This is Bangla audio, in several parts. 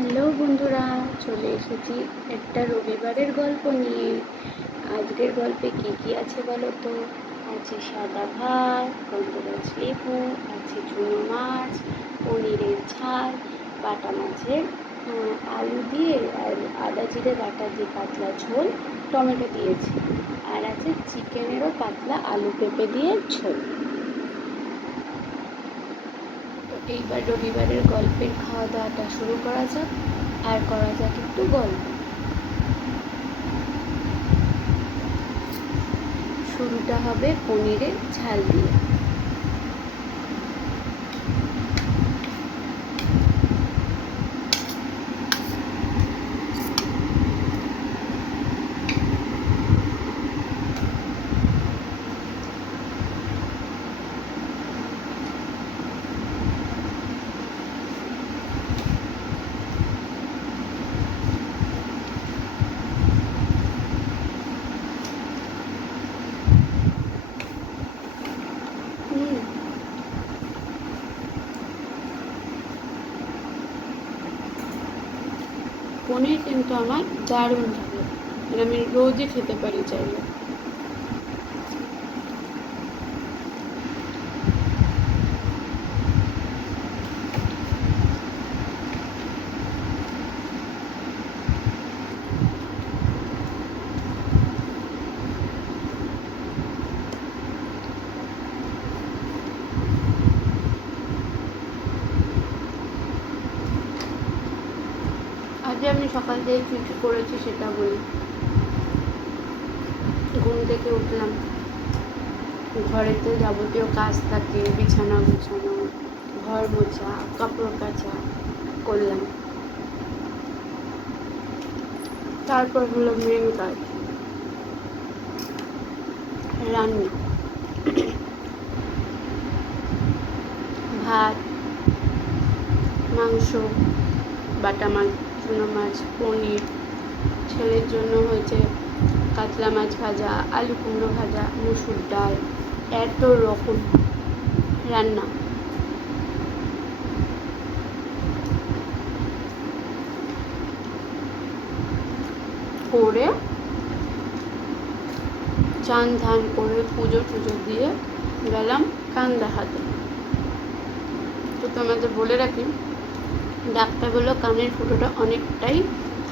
হ্যালো বন্ধুরা, চলে এসেছি একটা রবিবারের গল্প নিয়ে। আজকের গল্পে কি কি আছে বলো তো? আছে সাদা ভাত, গন্ধরাজ লেবু, আছে চুনো মাছ, পনিরের ঝাল, বাটা মাছের আলু দিয়ে আর আদা জিরে বাটা যে পাতলা ঝোল, টমেটো দিয়েছি। আর আছে চিকেনেরও পাতলা আলু পেঁপে দিয়ে ঝোল। তো এইবার রবিবারের গল্পের খাওয়া দাওয়াটা শুরু করা যাক, আর করা যাক একটু গল্প। শুরুটা হবে পনিরের ঝাল দিয়ে। পনির কিন্তু আমার দারুণ লাগে, মানে আমি রোজই খেতে পারি চাইলে। আজ আমি সকাল থেকে কী কী করেছি সেটা বলি। ঘুম থেকে উঠলাম, ঘরেতে যাবতীয় কাজ থাকে, বিছানা গুছানো, ঘর মোছা, কাপড় কাচা করলাম। তারপর হলো মেন কাজ, রান্না। ভাত, মাংস, বাটা মাছ, চুনো মাছ, পনির। ছেলের জন্য হয়েছে কাতলা মাছ ভাজা, আলু কুমড়ো ভাজা, মুসুর ডাল, এত রকম রান্না। করে চান ধান করে পুজো টুজো দিয়ে গেলাম কান দেখাতে। তো তোমাদের বলে রাখি, ডাক্তার বললো কানের ফুটোটা অনেকটাই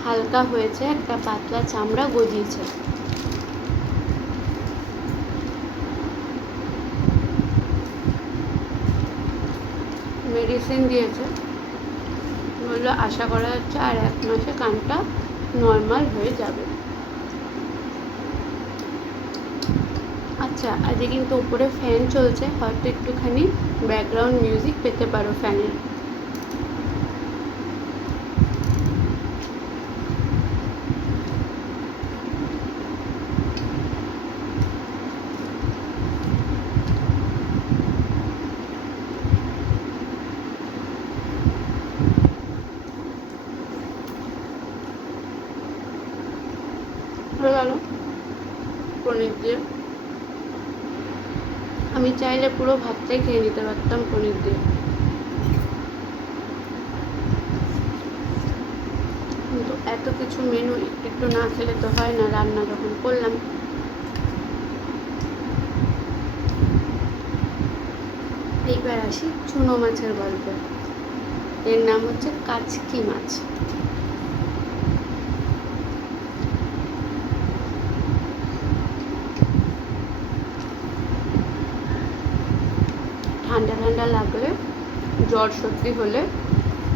হালকা হয়েছে, একটা পাতলা চামড়া গজিয়েছে। মেডিসিন দিয়েছে, বললো আশা করা যাচ্ছে আর 1 মাসে কানটা নর্মাল হয়ে যাবে। আচ্ছা, আজকে কিন্তু উপরে ফ্যান চলছে, হয়তো একটুখানি ব্যাকগ্রাউন্ড মিউজিক পেতে পারো ফ্যানের। হয়ে গেল পনির দিয়ে। আমি চাইলে পুরো ভাতটাই খেয়ে নিতে পারতাম পনির দিয়ে, কিন্তু এত কিছু মেনু একটু না খেলে তো হয় না। রান্না যখন করলাম, এইবার আসি চুনো মাছের গল্পে। এর নাম হচ্ছে কাচকি মাছ। ঠান্ডা ঠান্ডা লাগলে, জ্বর সর্দি হলে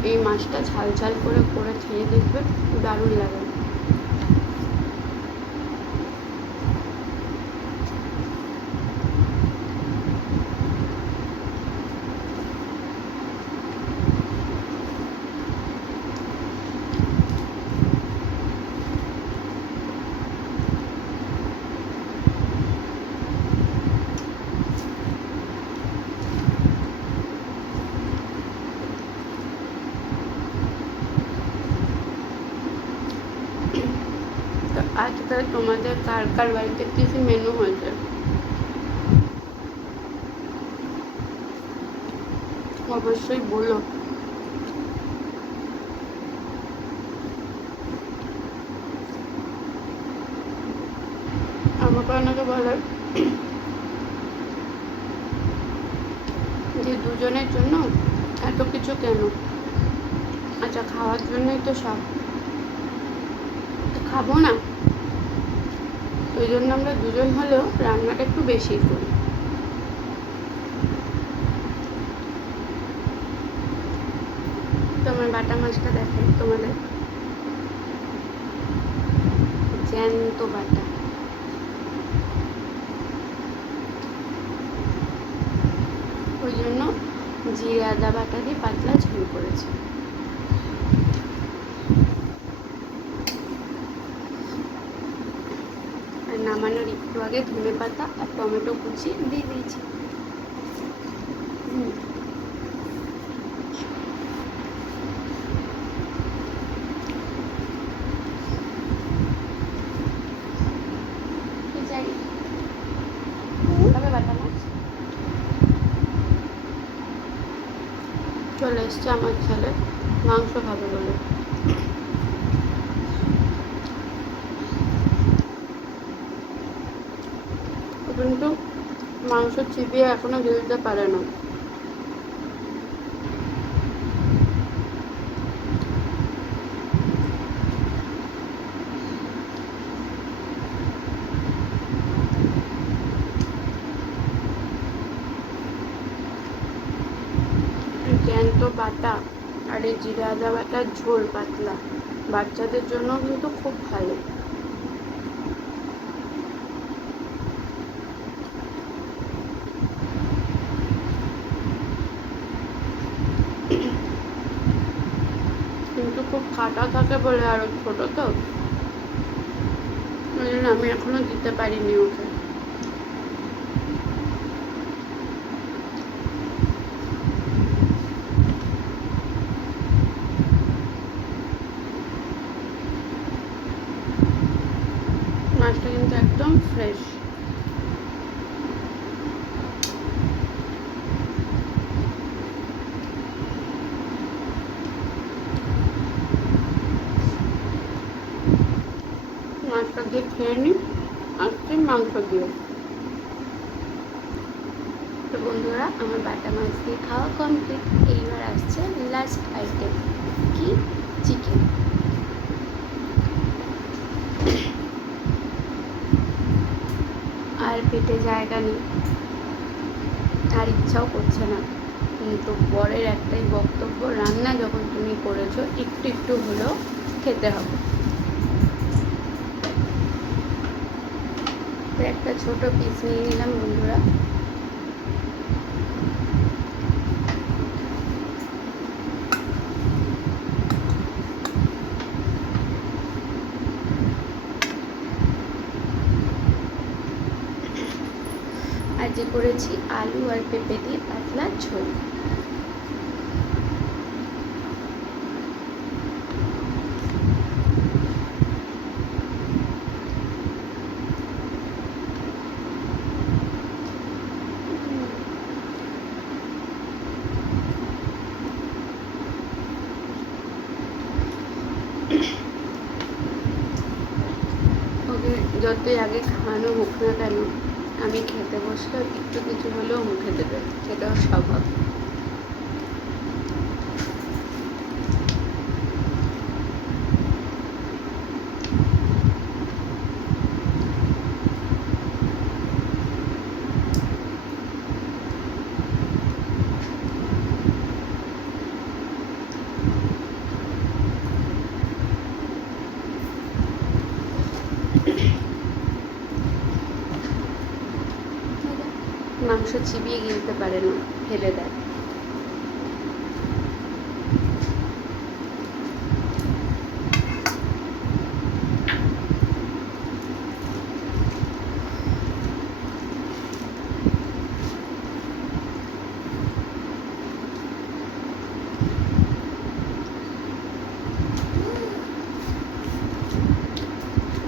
এই মাছটা ঝাল ঝাল করে করে খেয়ে দেখবে, দারুণ লাগে। তো আজ তাহলে তোমাদের কার কার বাড়িতে কী কী মেনু হয়েছে অবশ্যই বলো। তারপর অনেকে বলে যে দুজনের জন্য এত কিছু কেন? আচ্ছা, খাওয়ার জন্যই তো সব, খাবো না, ওই জন্য আমরা দুজন হলেও রান্নাটা একটু বেশি করি। তোমার বাটা মাছটা দেখে তোমাদের, জ্যান্ত বাটা, ওই জন্য জিরে আদা বাটা দিয়ে পাতলা ঝোল করেছে। আর নামানোর একটু আগে ধনে পাতা আর টমেটো কুচি দিয়ে দিয়েছি। চলে এসছে আমার ছেলে মাংস খাবে বলে। কিন্তু মাংস চিবিয়ে এখনো গিলতে পারে না। জ্যান্ত বাটা আর এই জিরে আদা বাটার ঝোল পাতলা বাচ্চাদের জন্য কিন্তু খুব ভালো। কিন্তু খুব কাটা থাকে বলে, আর ছোট তো, ওই জন্য আমি এখনো দিতে পারিনি ওকে। মাছটা কিন্তু একদম ফ্রেশ। মাছটা দিয়ে খেয়ে নিই, আসছি মাংস দিয়ে। তো বন্ধুরা, আমার বাটা মাছ দিয়ে খাওয়া কমপ্লিট। এইবার আসছে লাস্ট আইটেম, কি? চিকেন। আর পেটে জায়গা নেই, আর ইচ্ছাও করছে না, কিন্তু বরের একটাই বক্তব্য, রান্না যখন তুমি করেছো একটু একটু হলেও খেতে হবে। একটা ছোট পিস নিয়ে নিলাম বন্ধুরা। আর যে করেছি আলু আর পেঁপে দিয়ে পাতলা ঝোল। ওকে যতই আগে খাওয়ানো হোক না কেন, আমি খেতে বসলেও একটু কিছু হলেও মুখে দেবে, সেটাও স্বভাব। মাংস চিবিয়ে গিলতে পারে না, ফেলে দেয়।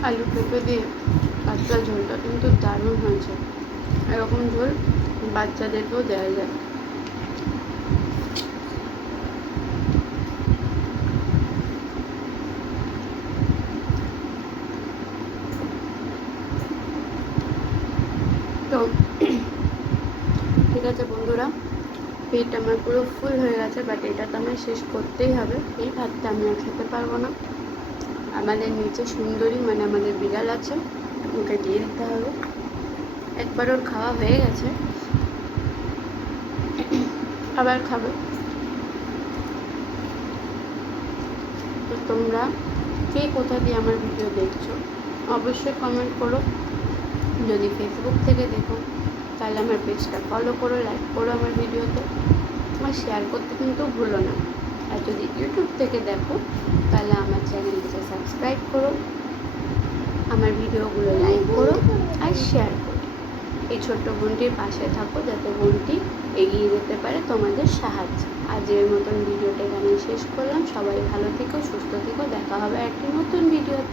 আলু পেঁপে দিয়ে পাতলা ঝোলটা কিন্তু দারুণ হয়েছে। এরকম ঝোল বাচ্চাদেরকেও দেওয়া যায়। গেছে বন্ধুরা, পেট আমার পুরো ফুল হয়ে গেছে, বাট এটা তো আমার শেষ করতেই হবে। এই ভাতটা আমি আর খেতে পারবো না। আমাদের নিচে সুন্দরী মানে আমাদের বিড়াল আছে, ওকে দিয়ে দিতে হবে। একবার ওর খাওয়া হয়ে গেছে, আবার খাবে। তো তোমরা কে কোথা দিয়ে আমার ভিডিও দেখছো অবশ্যই কমেন্ট করো। যদি ফেসবুক থেকে দেখো তাহলে আমার পেজটা ফলো করো, লাইক করো আমার ভিডিওতে, আর শেয়ার করতে কিন্তু ভুলো না। আর যদি ইউটিউব থেকে দেখো তাহলে আমার চ্যানেলটিকে সাবস্ক্রাইব করো, আমার ভিডিওগুলো লাইক করো আর শেয়ার করো। এই ছোট্ট বোনটির পাশে থাকো যাতে বোনটি এগিয়ে যেতে পারে তোমাদের সাহায্যে। আজকের মতন ভিডিওটা এখানে শেষ করলাম। সবাই ভালো থেকো, সুস্থ থেকো, দেখা হবে একটি নতুন ভিডিওতে।